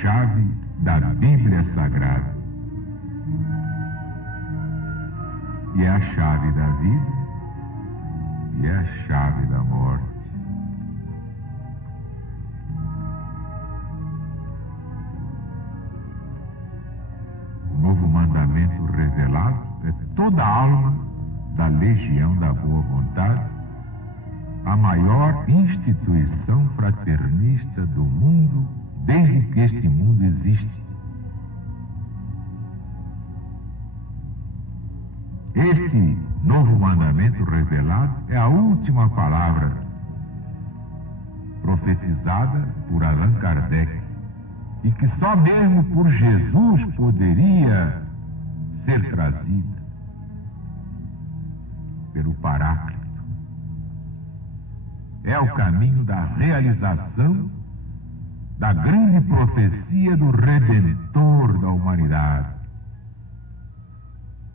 chave da Bíblia Sagrada. E é a chave da vida e é a chave da morte. O novo mandamento revelado é toda a alma da legião da boa vontade, a maior instituição fraternista do mundo desde que este mundo existe. Este novo mandamento revelado é a última palavra profetizada por Allan Kardec e que só mesmo por Jesus poderia ser trazida pelo Paráclito. É o caminho da realização da grande profecia do Redentor da humanidade.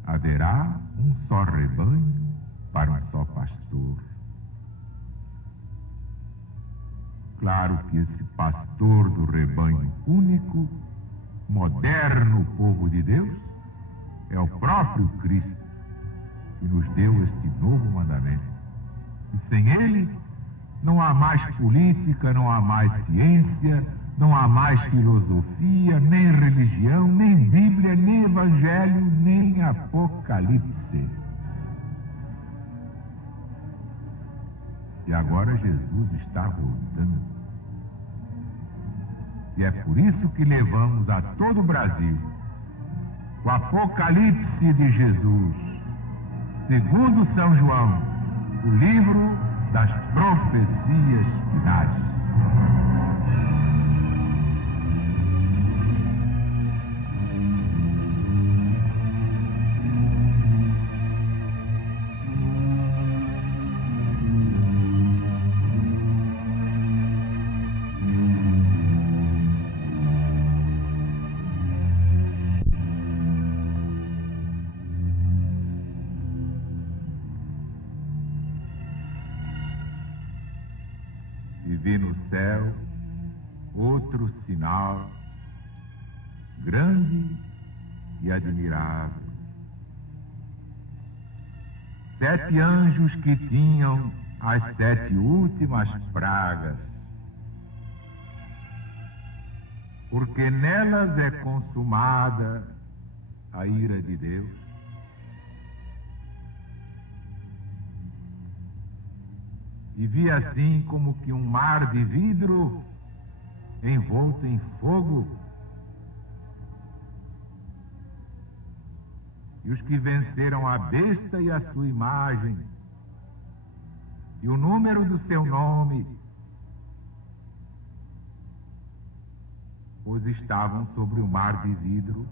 Haverá um só rebanho para um só pastor. Claro que esse pastor do rebanho único, moderno povo de Deus, é o próprio Cristo que nos deu este novo mandamento. E sem ele, não há mais política, não há mais ciência, não há mais filosofia, nem religião, nem Bíblia, nem Evangelho, nem Apocalipse. E agora Jesus está voltando. E é por isso que levamos a todo o Brasil o Apocalipse de Jesus, segundo São João, o livro das profecias finais. E vi no céu outro sinal grande e admirável. 7 anjos que tinham as 7 últimas pragas, porque nelas é consumada a ira de Deus. E vi assim como que um mar de vidro envolto em fogo. E os que venceram a besta e a sua imagem, e o número do seu nome, pois estavam sobre o mar de vidro,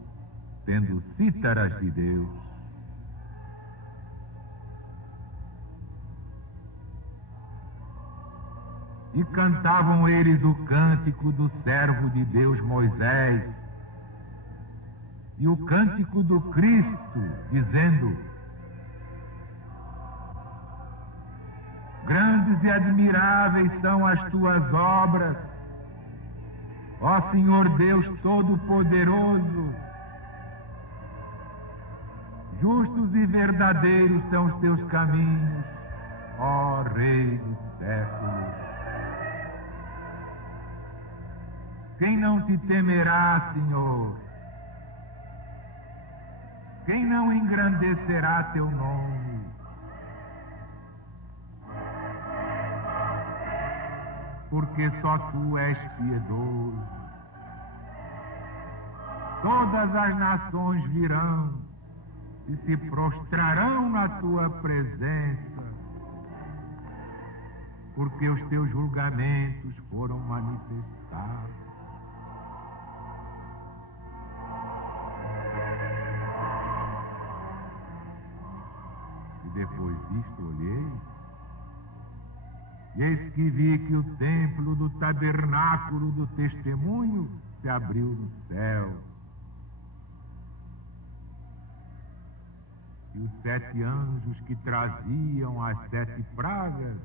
tendo cítaras de Deus. E cantavam eles o cântico do servo de Deus Moisés e o cântico do Cristo, dizendo: grandes e admiráveis são as tuas obras, ó Senhor Deus Todo-Poderoso. Justos e verdadeiros são os teus caminhos, ó Rei dos séculos. Quem não te temerá, Senhor? Quem não engrandecerá teu nome? Porque só tu és piedoso. Todas as nações virão e se prostrarão na tua presença, porque os teus julgamentos foram manifestados. Depois disto olhei, e eis que vi que o templo do tabernáculo do testemunho se abriu no céu. E os 7 anjos que traziam as 7 pragas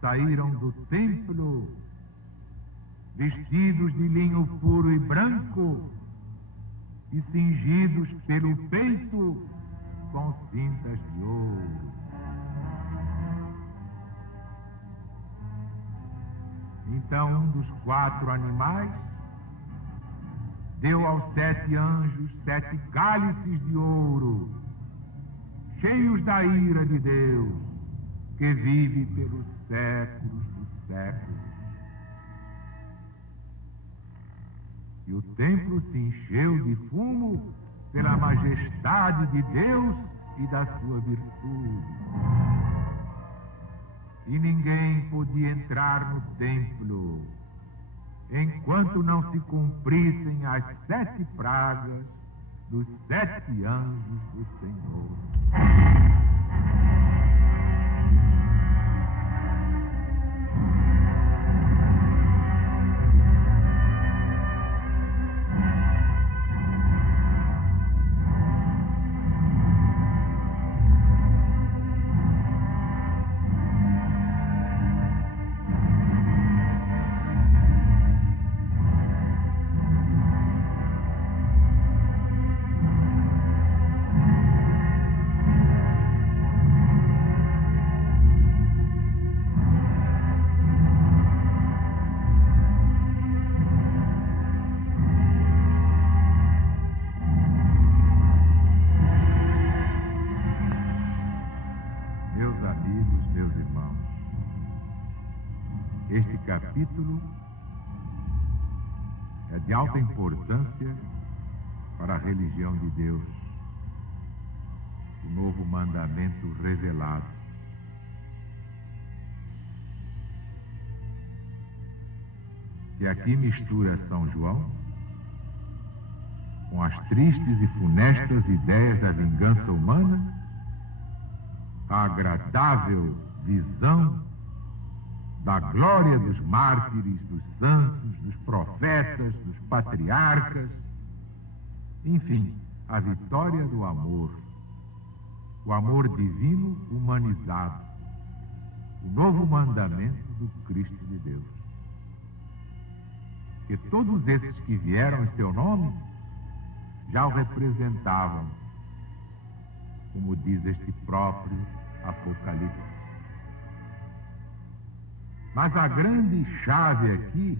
saíram do templo vestidos de linho puro e branco e cingidos pelo peito com cintas de ouro. Então um dos 4 animais deu aos 7 anjos 7 cálices de ouro, cheios da ira de Deus, que vive pelos séculos dos séculos. E o templo se encheu de fumo pela majestade de Deus e da sua virtude. E ninguém podia entrar no templo enquanto não se cumprissem as 7 pragas dos 7 anjos do Senhor. Este capítulo é de alta importância para a religião de Deus, o novo mandamento revelado. Que aqui mistura São João com as tristes e funestas ideias da vingança humana, a agradável visão da glória dos mártires, dos santos, dos profetas, dos patriarcas, enfim, a vitória do amor, o amor divino humanizado, o novo mandamento do Cristo de Deus. Que todos esses que vieram em seu nome já o representavam, como diz este próprio Apocalipse. Mas a grande chave aqui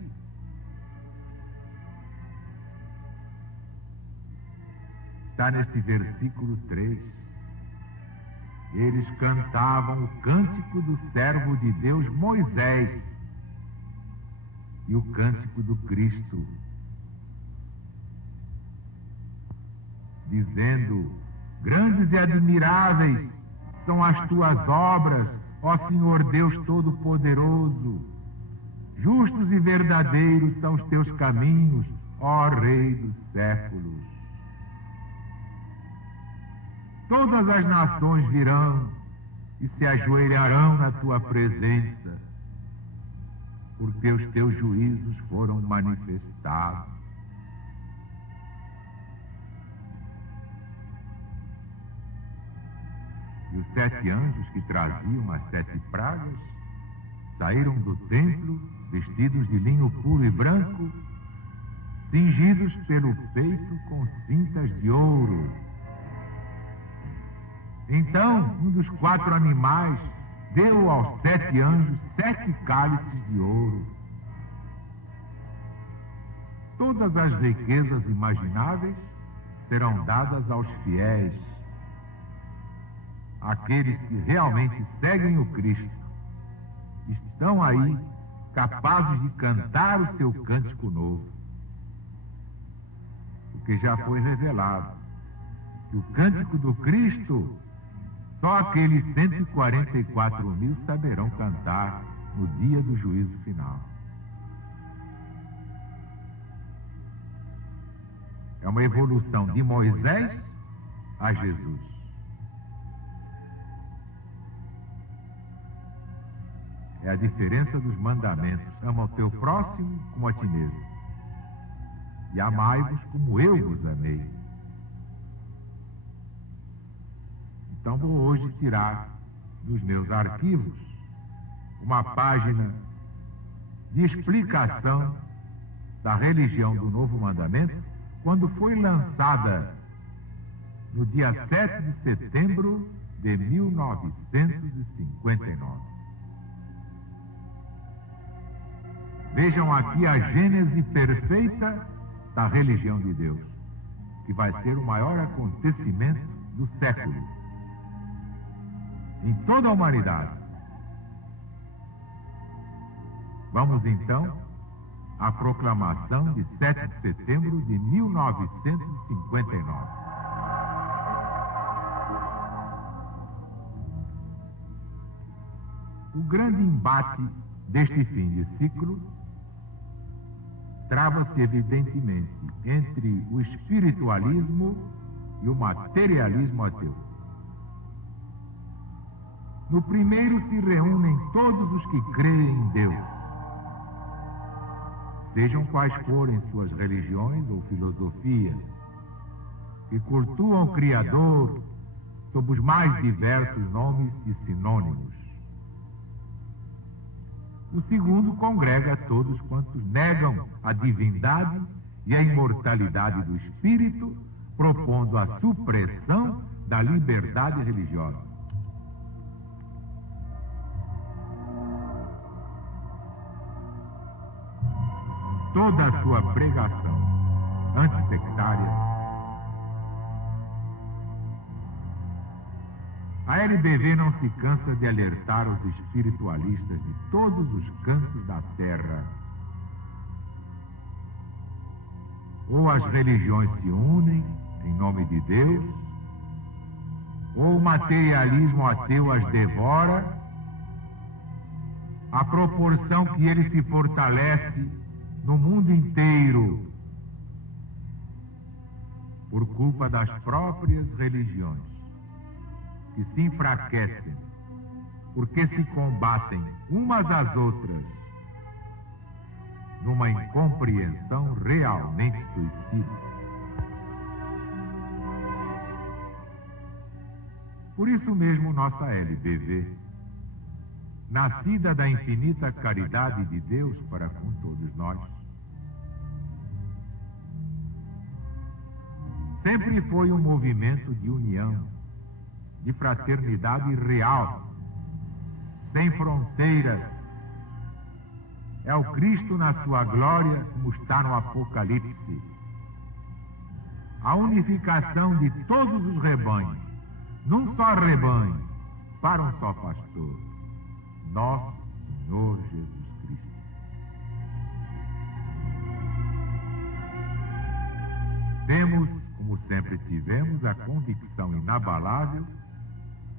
está nesse versículo 3. Eles cantavam o cântico do servo de Deus Moisés e o cântico do Cristo, dizendo: grandes e admiráveis são as tuas obras, ó Senhor Deus Todo-Poderoso. Justos e verdadeiros são os teus caminhos, ó Rei dos séculos. Todas as nações virão e se ajoelharão na tua presença, porque os teus juízos foram manifestados. E os 7 anjos que traziam as 7 pragas saíram do templo vestidos de linho puro e branco, cingidos pelo peito com cintas de ouro. Então, um dos 4 animais deu aos 7 anjos 7 cálices de ouro. Todas as riquezas imagináveis serão dadas aos fiéis, aqueles que realmente seguem o Cristo, estão aí capazes de cantar o seu cântico novo. Porque já foi revelado que o cântico do Cristo só aqueles 144 mil saberão cantar no dia do juízo final. É uma evolução de Moisés a Jesus. É a diferença dos mandamentos. Ama o teu próximo como a ti mesmo. E amai-vos como eu vos amei. Então vou hoje tirar dos meus arquivos uma página de explicação da religião do Novo Mandamento quando foi lançada no dia 7 de setembro de 1959. Vejam aqui a gênese perfeita da religião de Deus, que vai ser o maior acontecimento do século em toda a humanidade. Vamos então à proclamação de 7 de setembro de 1959. O grande embate deste fim de ciclo trava-se evidentemente entre o espiritualismo e o materialismo ateu. No primeiro se reúnem todos os que creem em Deus, sejam quais forem suas religiões ou filosofias, que cultuam o Criador sob os mais diversos nomes e sinônimos. O segundo congrega todos quantos negam a divindade e a imortalidade do espírito, propondo a supressão da liberdade religiosa. Toda a sua pregação antissectária, a LBV não se cansa de alertar os espiritualistas de todos os cantos da terra. Ou as religiões se unem em nome de Deus, ou o materialismo ateu as devora, à proporção que ele se fortalece no mundo inteiro, por culpa das próprias religiões, que se enfraquecem, porque se combatem umas às outras, numa incompreensão realmente suicida. Por isso mesmo nossa LBV, nascida da infinita caridade de Deus para com todos nós, sempre foi um movimento de união, de fraternidade real, sem fronteiras. É o Cristo na sua glória, como está no Apocalipse. A unificação de todos os rebanhos, num só rebanho, para um só pastor, nosso Senhor Jesus Cristo. Temos, como sempre tivemos, a convicção inabalável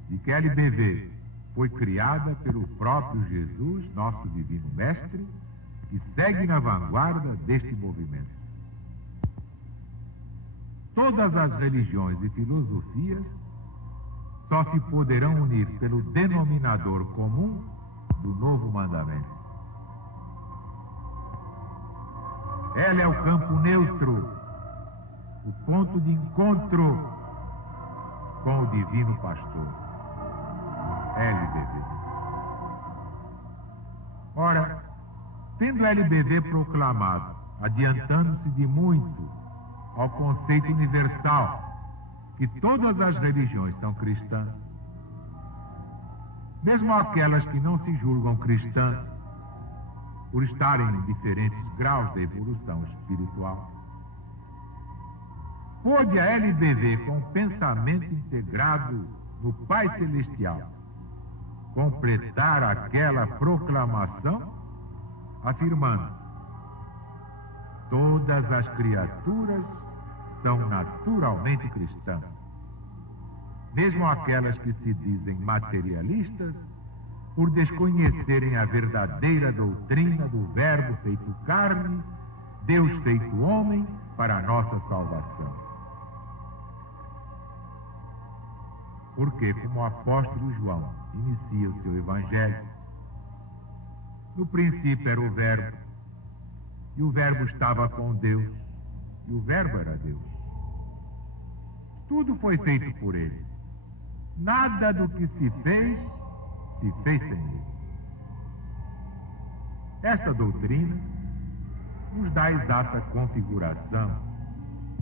de que a LBV foi criada pelo próprio Jesus, nosso divino mestre, que segue na vanguarda deste movimento. Todas as religiões e filosofias só se poderão unir pelo denominador comum do Novo Mandamento. Ela é o campo neutro, o ponto de encontro com o divino pastor. LBV. Ora, tendo a LBV proclamado, adiantando-se de muito ao conceito universal que todas as religiões são cristãs, mesmo aquelas que não se julgam cristãs, por estarem em diferentes graus de evolução espiritual, pôde a LBV, com pensamento integrado no Pai Celestial, completar aquela proclamação, afirmando: todas as criaturas são naturalmente cristãs, mesmo aquelas que se dizem materialistas, por desconhecerem a verdadeira doutrina do Verbo feito carne, Deus feito homem, para a nossa salvação. Porque, como o apóstolo João inicia o seu evangelho, no princípio era o Verbo, e o Verbo estava com Deus, e o Verbo era Deus. Tudo foi feito por ele. Nada do que se fez sem ele. Essa doutrina nos dá a exata configuração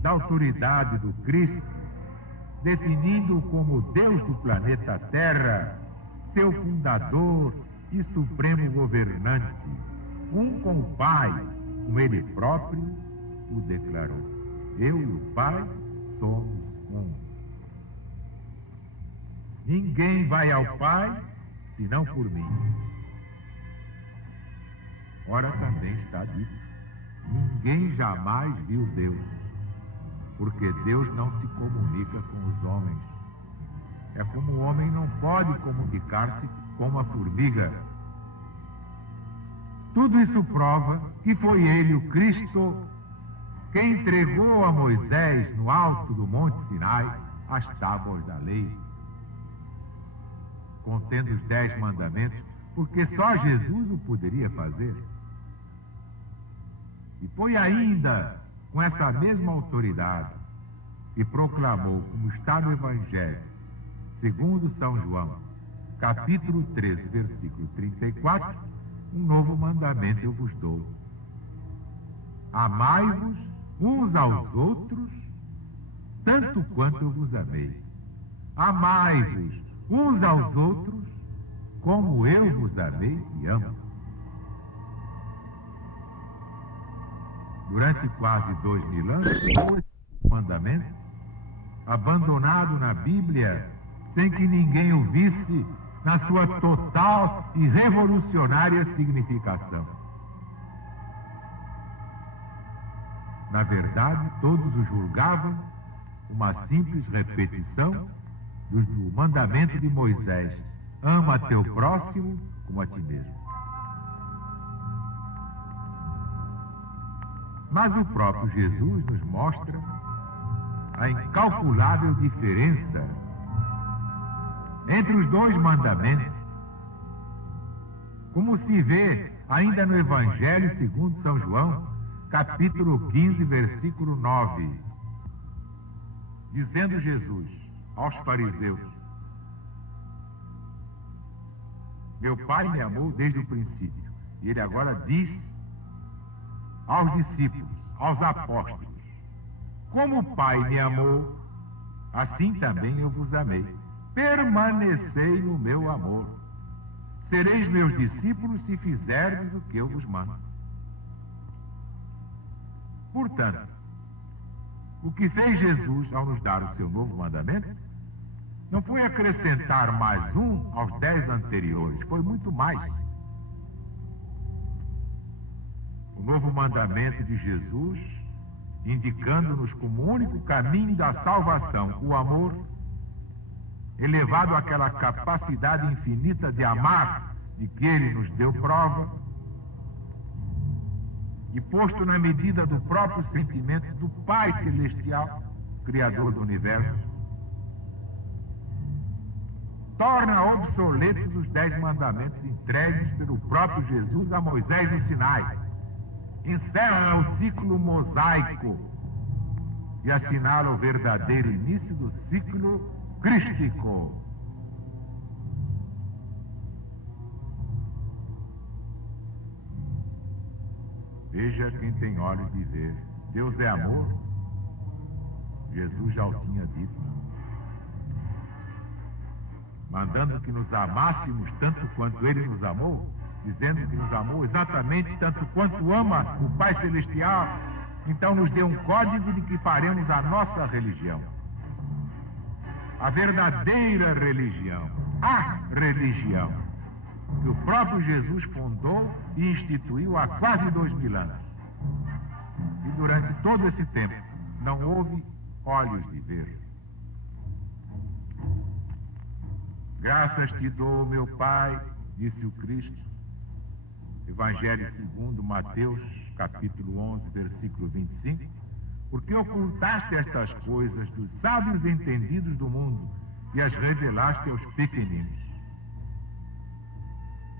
da autoridade do Cristo, definindo-o como Deus do planeta Terra, seu fundador e supremo governante, um com o Pai, como ele próprio o declarou. Eu e o Pai somos um. Ninguém vai ao Pai senão por mim. Ora, também está dito: ninguém jamais viu Deus, porque Deus não se comunica com os homens. É como o homem não pode comunicar-se com uma formiga. Tudo isso prova que foi ele, o Cristo, que entregou a Moisés no alto do Monte Sinai as tábuas da lei, contendo os 10 mandamentos, porque só Jesus o poderia fazer. E foi ainda com essa mesma autoridade que proclamou, como está no Evangelho, segundo São João, capítulo 13, versículo 34, um novo mandamento eu vos dou: amai-vos uns aos outros, tanto quanto eu vos amei. Amai-vos uns aos outros, como eu vos amei e amo. Durante quase 2000 anos, esse mandamento, abandonado na Bíblia, sem que ninguém o visse na sua total e revolucionária significação. Na verdade, todos o julgavam uma simples repetição do mandamento de Moisés: ama teu próximo como a ti mesmo. Mas o próprio Jesus nos mostra a incalculável diferença entre os 2 mandamentos, como se vê ainda no Evangelho segundo São João, capítulo 15, versículo 9, dizendo Jesus aos fariseus: meu Pai me amou desde o princípio. E ele agora diz aos discípulos, aos apóstolos: como o Pai me amou, assim também eu vos amei. Permanecei no meu amor. Sereis meus discípulos se fizerdes o que eu vos mando. Portanto, o que fez Jesus ao nos dar o seu novo mandamento não foi acrescentar mais um aos 10 anteriores, foi muito mais. O novo mandamento de Jesus, indicando-nos como único caminho da salvação o amor, elevado àquela capacidade infinita de amar de que ele nos deu prova, e posto na medida do próprio sentimento do Pai Celestial, Criador do Universo, torna obsoletos os 10 mandamentos entregues pelo próprio Jesus a Moisés no Sinai, encerra o ciclo mosaico e assinala o verdadeiro início do ciclo crístico. Veja quem tem olhos de ver. Deus é amor. Jesus já o tinha dito, mandando que nos amássemos tanto quanto ele nos amou, dizendo que nos amou exatamente tanto quanto ama o Pai Celestial. Então nos deu um código de que faremos a nossa religião, a verdadeira religião, a religião que o próprio Jesus fundou e instituiu há quase 2000 anos. E durante todo esse tempo não houve olhos de ver. Graças te dou, meu Pai, disse o Cristo. Evangelho segundo Mateus, capítulo 11, versículo 25. Porque ocultaste estas coisas dos sábios entendidos do mundo e as revelaste aos pequeninos.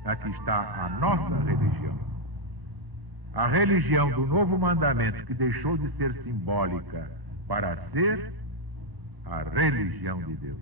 Aqui está a nossa religião. A religião do novo mandamento, que deixou de ser simbólica para ser a religião de Deus.